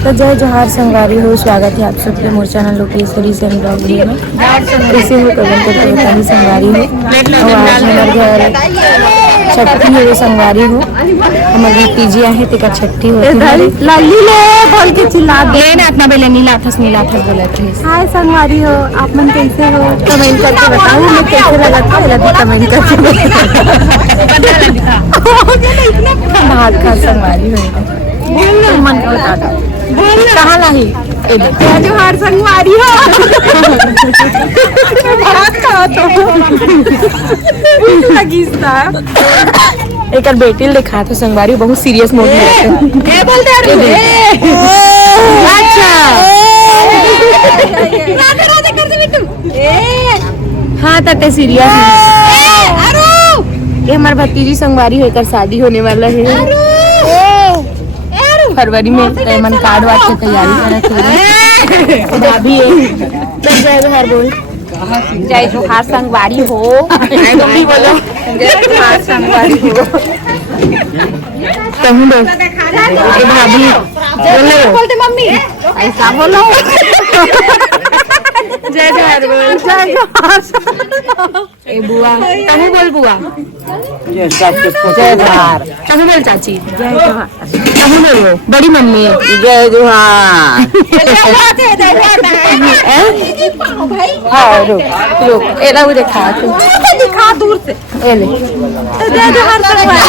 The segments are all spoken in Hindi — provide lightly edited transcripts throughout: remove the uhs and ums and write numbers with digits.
तो जय जोहार संगवारी हो, स्वागत है आप सबके मोर चैनल लोकेश्वरी से ब्लॉग वीडियो में। कैसे हो कमेंट करके बताइए संगवारी हो। और आज हमारे घर छठी हो संगवारी हो, हमारी तीजिया है तिका छठी होती है। लाली ले बोल के चिल्ला दे ना अपना बेले नीला थस बोला थे। हाय संगवारी हो, आप मन कैसे हो कमेंट करके बताओ मैं कैसे लगा था। लगी कमेंट करके भात खा संगवारी हो मन को बता दो कहाँ लाही जय जोहार संगवारी हो। भात खाओ तो लगिस्ता एक बेटी दिखा तो संगवारी बहुत सीरियस मोड में ए बोलते अच्छा राधे राधे कर दे बिट्टू। हाँ तटे सीरियस ये हमारे भतीजी संगवारी होकर शादी होने वाला है फरवरी में। मन कार्ड वार्ड की तैयारी कर भाभी जय जोहार बोल। जय जोहार संगवारी हो। तुम भी बोलो जय जोहार संगवारी हो। तुम बोल भाभी बोलो बोलते मम्मी ऐसा बोलो। जय जोहार बोल। जय जोहार ए बुआ तुम बोल बुआ जय जोहार। तुम बोल चाची जय जोहार। तुम बोलो बड़ी मम्मी जय जोहार। हाँ रुक रुक एला वो दिखा तू दिखा दूर से ए ले जय जोहार संगवारी।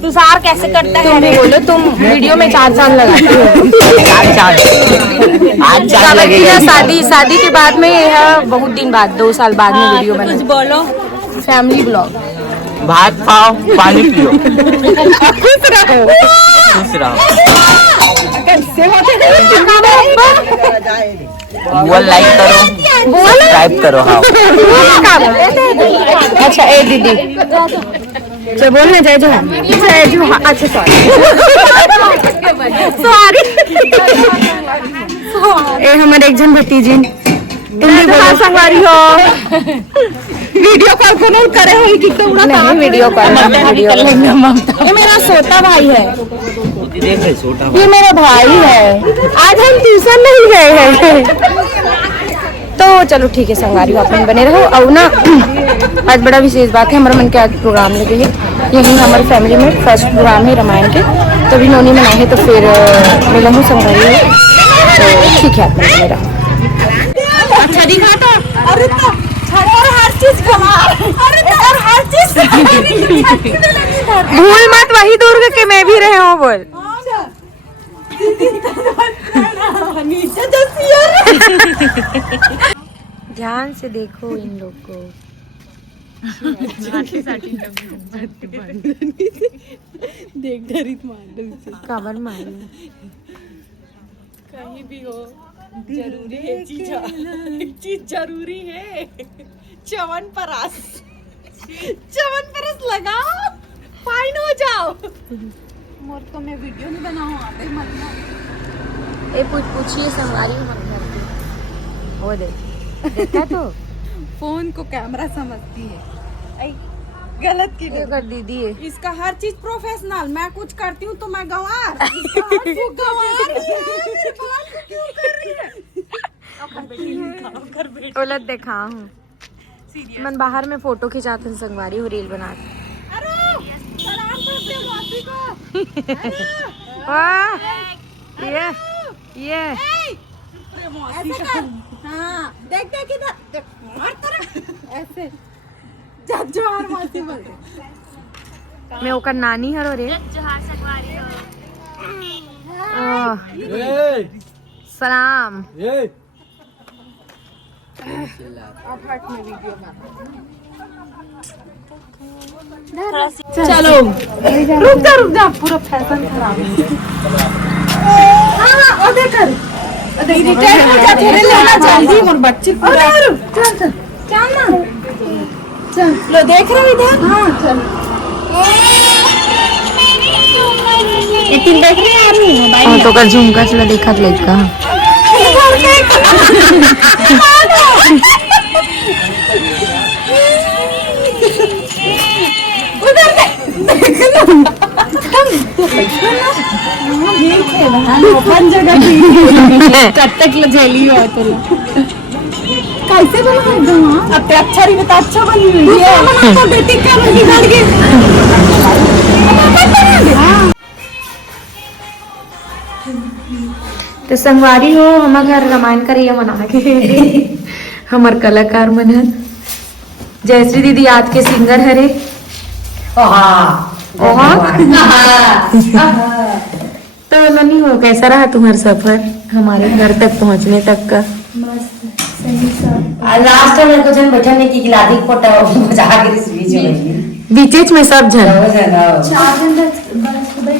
तुषार कैसे करता है तुम भी बोलो। तुम वीडियो में 4 साल लगाती हो। आज चार लगेगा। शादी के बाद में यह बहुत दिन बाद 2 साल बाद में वीडियो बना बोलो फैमिली ब्लॉग। भात खाओ पानी पियो खुश रहो खुश रहो। वो लाइक करो सब्सक्राइब करो। हाँ अच्छा ए दीदी चल बोल ना जय जोहार। जय जोहार। अच्छा सॉरी ए हमारे एक जन भतीजी तुम भी बोलो संगवारी हो। वीडियो कॉल कौन करे हो कि तो नहीं वीडियो कॉल ये मेरा सोता भाई है। देख रहे छोटा ये मेरा भाई है। आज हम ट्यूशन नहीं गए हैं तो चलो ठीक है संगवारी अपन बने रहो। और ना आज बड़ा विशेष बात है, हमारे मन के आज प्रोग्राम लगे है। यही हमारी फैमिली में फर्स्ट प्रोग्राम है रामायण के, तो अभी नोनी मनाए है तो फिर मिला हूँ संगवारी है तो ठीक है अपन बने रहो। अच्छा दिखा तो अरे तो और हर चीज कमाल। अरे तो और हर चीज भूल मत वही दुर्ग के मैं भी रहे हूँ बोल। ध्यान से देखो इन लोग को। देख डरित मार काबर मारी कहीं भी हो जरूरी है चीज जरूरी है। च्यवनप्राश लगाओ फाइन हो जाओ। मोर तो मैं वीडियो नहीं बनाऊं आप ही मत ए पूछिए संगवारी हूँ हम घर की। वो देखा तो फोन को कैमरा समझती है। ऐ, गलत की ये कर दीदी है। इसका हर चीज प्रोफेशनल। मैं कुछ करती हूँ तो मैं गंवार। तू गंवार ही है, मेरे बाल को क्यों कर रही है? उलट देखा हूँ मन बाहर में फोटो खिंचाते संगवारी हो रील बना अरे सलाम करते हो मौसी को। वाह ये ऐसे कर। हाँ देख देख इधर देख मार तरह ऐसे जब जोहार मौसी बोल। मैं ओकर नानी हरो रे। सलाम चलो रुक जा पूरा फैशन खराब है। हाँ देख इरिटेट हो जा थोड़े लेना जल्दी मोर बच्चे पूरा। चल चल चल ना चल लो देख रहे हो इधर। हाँ चल देख रहे हैं हाँ तो कर झुमका चला देखा लड़का अपन जगह कब तक झेली हो तुला कैसे बना एकदम अब ते अच्छा रही बता अच्छा बनी हुई है तो बेटी का बनी डाल के तो संगवारी हो हमार घर रामायण करिए मना के हमार कलाकार मन है जयश्री दीदी आज के सिंगर हरे तो ननी हो कैसा रहा तुम्हारा सफर हमारे घर तक पहुंचने तक का लास्ट में मेरे को जन बैठने की गिलादी फोटो बजा के इस बीच में सब जन 4 दिन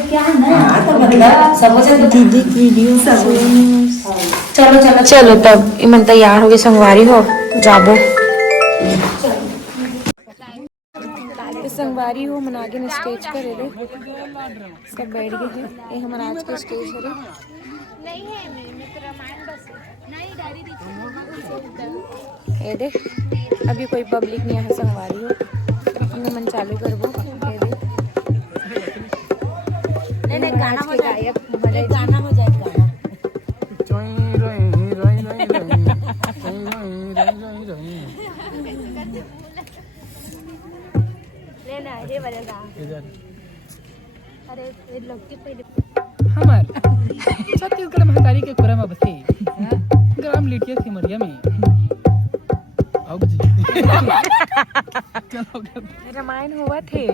क्या है ना तो मतलब सब दीदी की वीडियो चलो चलो चलो तब इमन तैयार हो गए संगवारी हो जाबो संगवारी हो मना के स्टेज पर ले सब बैठ गए हैं ये हमारा आज का स्टेज है नहीं है रामायण बस नहीं डायरी ये देख अभी कोई पब्लिक नहीं है संगवारी हो हमने मन चालू करबो ये देख नहीं गाना हो जाएगा गाना हो जाएगा हमार छत्तीसगढ़ महतारी के खुरा में बसे ग्राम लिटिया सिमरिया में आओ जी रामायण हुआ थे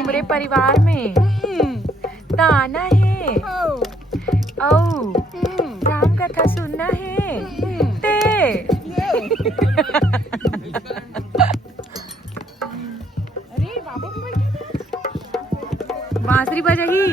उमरे परिवार में ताना है औ राम कथा सुनना है ते बांसुरी बजाही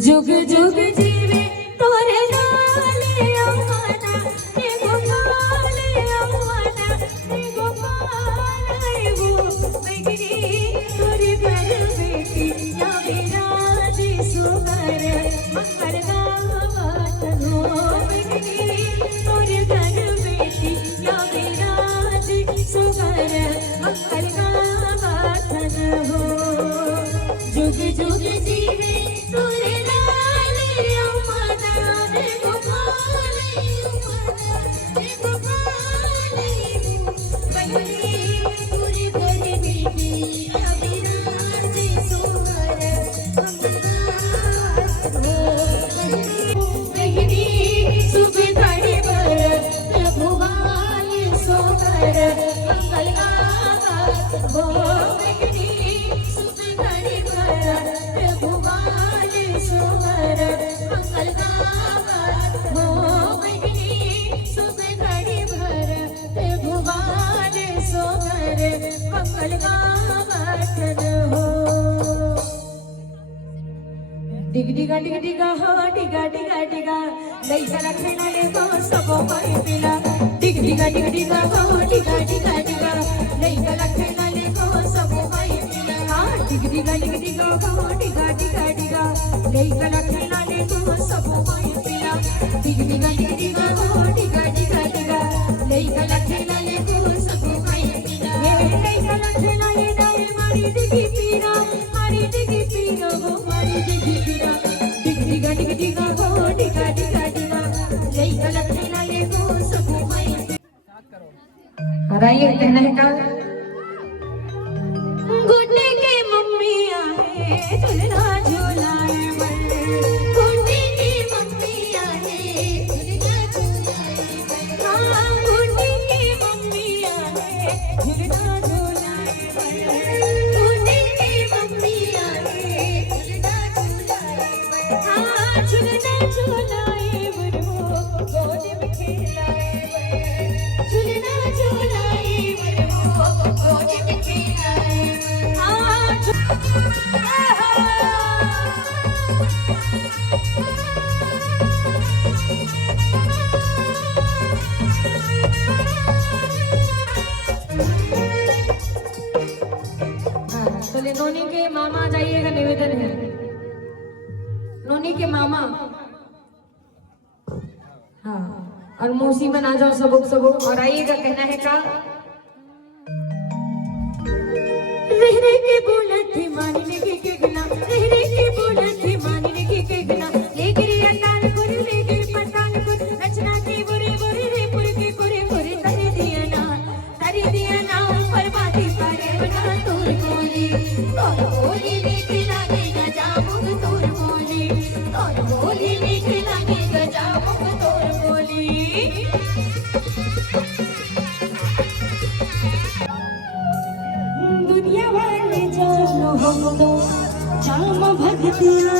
जुग जुग जीवे तोरे लाले अमना रे गोपाले अमना रे गोपाले वो बेगरी तोरे घर बेटी या विराज सुगर मंगल गावत हो बेगरी तोरे घर बेटी या विराज सुगर मंगल गावत हो जुग जुग जीवे तोरे डिगा डिगा डिगा हो डिगा डिगा डिगा लइका रखना ले हो सबो पाई पिला डिगा डिगा डिगा डिगा हो डिगा डिगा डिगा लइका रखना ले हो सबो पाई पिला हां डिगा डिगा डिगा डिगा हो डिगा डिगा डिगा लइका रखना ले हो सबो पाई पिला डिगा डिगा डिगा डिगा हो डिगा डिगा डिगा लइका रखना ले हो सबो पाई पिला ये लइका रखना ले नाई मारी डिगी पीरा मारी डिगी पीरा हो मारी डिगी पीरा डिगा डिगा डिगा हो डिगा डिगा डिगा लइका रखना ले हो सबो पाई और ये कहना है का गुड्डे के मम्मी आए झूलना झूलाए मन गुड्डे की मम्मी आए झूलना झूलाए मन गुड्डे की मम्मी झुलना झुलाए बड़ो गोद में खेलाए चलिए नोनी के मामा जाइएगा, निवेदन है नोनी के मामा। हाँ और मौसी बना जाओ सबों सबों और आइएगा, कहना है का रहरे के बोला थे मानने के गना, रहरे के बोला थे मानने के गना, ले गिरी अटाल को ले गिरी पटाल को रचना के बुरे बुरे रे पुर के बुरे बुरे तरे दिया ना ऊपर बाती सारे बना तोर बोली मीठ लागे गजामुख तोर बोली, तोर बोली मीठ लागे गजामुख तोर बोली। दुनिया वाले जानो हम तो जाम भगतिया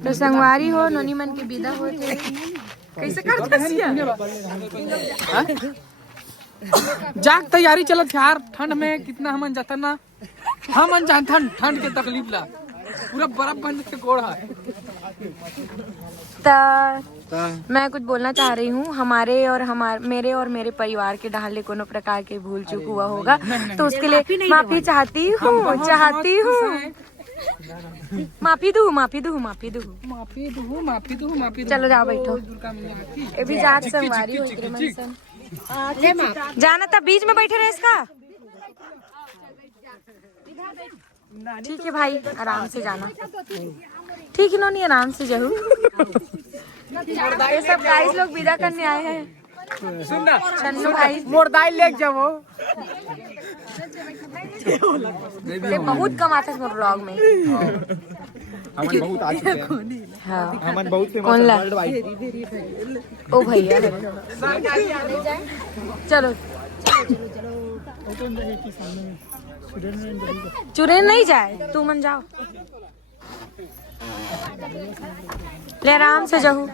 तो संगवारी हो नोनी मन के विदा हो थे कैसे करता जाग तैयारी चलत यार, ठंड में कितना हमन जाता ना, हमन जानता ठंड के तकलीफ ला, पूरा बर्फ बन के गोड़ है। मैं कुछ बोलना चाह रही हूँ, मेरे और मेरे परिवार के डाले कोनो प्रकार के भूल चूक हुआ होगा तो उसके लिए माफी चाहती हूँ। माफी दू। चलो जाओ बैठो, ये भी जात संगवारी हो जाना था, बीच में बैठे रहे इसका। ठीक है भाई, आराम से जाना। ठीक है नोनी, आराम से जाओ। ये सब गाइस लोग विदा करने आए हैं। सुनना चन्नू भाई मोरदाई लेके जाओ। ये बहुत कमाते हैं ब्लॉग में। हमन बहुत आ चुके हैं। हाँ हमन बहुत फेमस कौन ला? World wide. ओ भैया चलो चुरे नहीं जाए, तू मन जाओ ले, आराम से जाओ।